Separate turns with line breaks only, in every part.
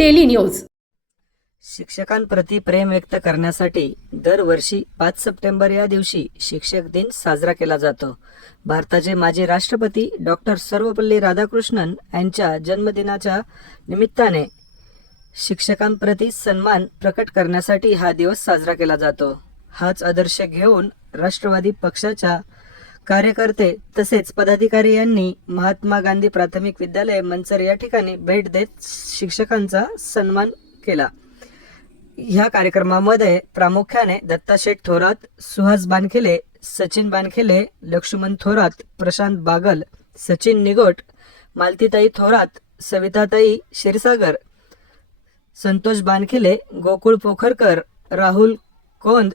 Daily news.
शिक्षकांप्रती प्रेम व्यक्त करण्यासाठी दरवर्षी पाच सप्टेंबर या दिवशी शिक्षक दिन साजरा केला जातो. भारताचे माजी राष्ट्रपती डॉक्टर सर्वपल्ली राधाकृष्णन यांच्या जन्मदिनाच्या निमित्ताने शिक्षकांप्रती सन्मान प्रकट करण्यासाठी हा दिवस साजरा केला जातो. हाच आदर्श घेऊन राष्ट्रवादी पक्षाच्या कार्यकर्ते तसेच पदाधिकारी यांनी महात्मा गांधी प्राथमिक विद्यालय मंचर या ठिकाणी भेट देत शिक्षकांचा सन्मान केला. ह्या कार्यक्रमामध्ये प्रामुख्याने दत्ता शेठ थोरात सुहास बानखेले सचिन बानखेले लक्ष्मण थोरात प्रशांत बागल सचिन निगोट मालतीताई थोरात सविताताई क्षीरसागर संतोष बानखेले गोकुळ पोखरकर राहुल कोंद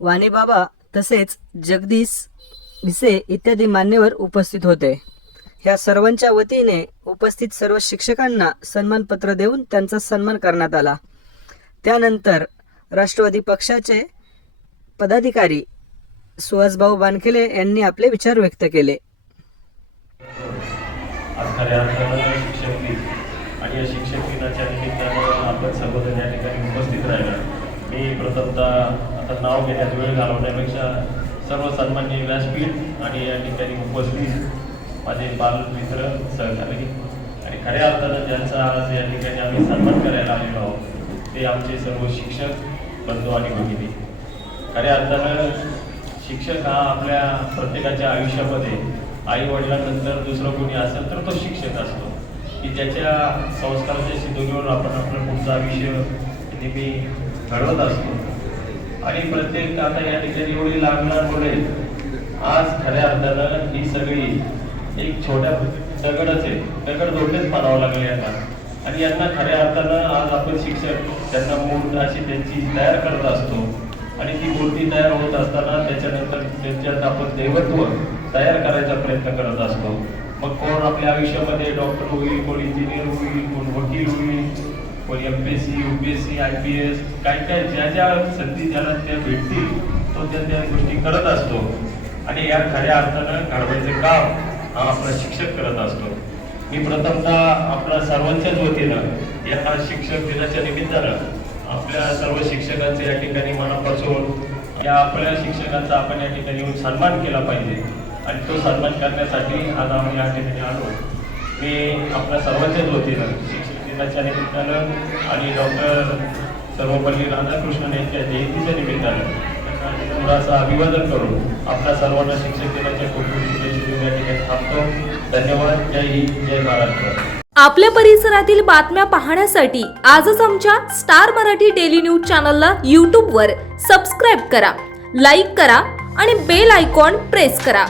वाणीबाबा तसेच जगदीश भिसे इत्यादी मान्यवर उपस्थित होते. ह्या सर्वांच्या वतीने उपस्थित सर्व शिक्षकांना सन्मानपत्र देऊन त्यांचा सन्मान करण्यात आला. त्यानंतर राष्ट्रवादी पक्षाचे पदाधिकारी सुहासभाऊ बानखेले यांनी आपले विचार व्यक्त केले.
शिक्षक दिन आणि या शिक्षक दिनाच्या निमित्तानं आपण सर्वजण या ठिकाणी उपस्थित राहिला. मी प्रथमतः आता नाव घेण्यात वेळ घालवण्यापेक्षा सर्व सन्मान्य व्यासपीठ आणि या ठिकाणी उपस्थित माझे बालमित्र सहकारी आणि खऱ्या अर्थानं ज्यांचा आज या ठिकाणी आम्ही सन्मान करायला आलेलो आहोत ते आमचे सर्व शिक्षक बंधू आणि भगिनी. खऱ्या अर्थानं शिक्षक हा आपल्या प्रत्येकाच्या आयुष्यामध्ये आई वडिलांनंतर दुसरं कोणी असेल तर तो शिक्षक असतो. की ज्याच्या संस्काराच्या शिदोरीवर आपण आपला पुढचा आयुष्य नेहमी घडवत असतो. आणि प्रत्येक आता या ठिकाणी एवढी लागणार मुळे आज खऱ्या अर्थानं ही सगळी एक छोट्या दगडच आहे. दगड जोडलेच पाडावं लागले यांना. आणि यांना खऱ्या अर्थानं आज आपण शिक्षक त्यांना मूर्त अशी त्यांची तयार करत असतो. आणि ती मूर्ती तयार होत असताना त्याच्यानंतर त्यांच्यात आपण दैवत्व तयार करायचा प्रयत्न करत असतो. मग कोण आपल्या आयुष्यामध्ये डॉक्टर होईल कोण इंजिनियर होईल कोण वकील होईल कोणी M P S C U P S C I P S काय काय ज्या ज्या संधी ज्याला त्या भेटतील तो त्या त्या गोष्टी करत असतो. आणि या खऱ्या अर्थानं घडवायचं काम हा आपला शिक्षक करत असतो. मी प्रथमतः आपल्या सर्वांच्याच वतीनं या शिक्षक दिनाच्या निमित्तानं आपल्या सर्व शिक्षकांचे या ठिकाणी मनापासून या आपल्या शिक्षकांचा आपण या ठिकाणी येऊन सन्मान केला पाहिजे. आणि तो सन्मान करण्यासाठी आज आम्ही या ठिकाणी आलो. मी आपल्या सर्वांच्याच वतीनं शिक्षक दिनाच्या निमित्तानं आणि डॉक्टर सर्वपल्ली राधाकृष्णन यांच्या जयंतीच्या निमित्तानं थोडासा अभिवादन करून आपल्या सर्वांना शिक्षक दिनाच्या खूप थांबतो. धन्यवाद. जय हिंद जय महाराष्ट्र.
आपल्या परिसरातील बातम्या पाहण्यासाठी आजच आमच्या स्टार मराठी डेली न्यूज चॅनलला यूट्यूबवर सबस्क्राईब करा लाईक करा आणि बेल आयकॉन प्रेस करा.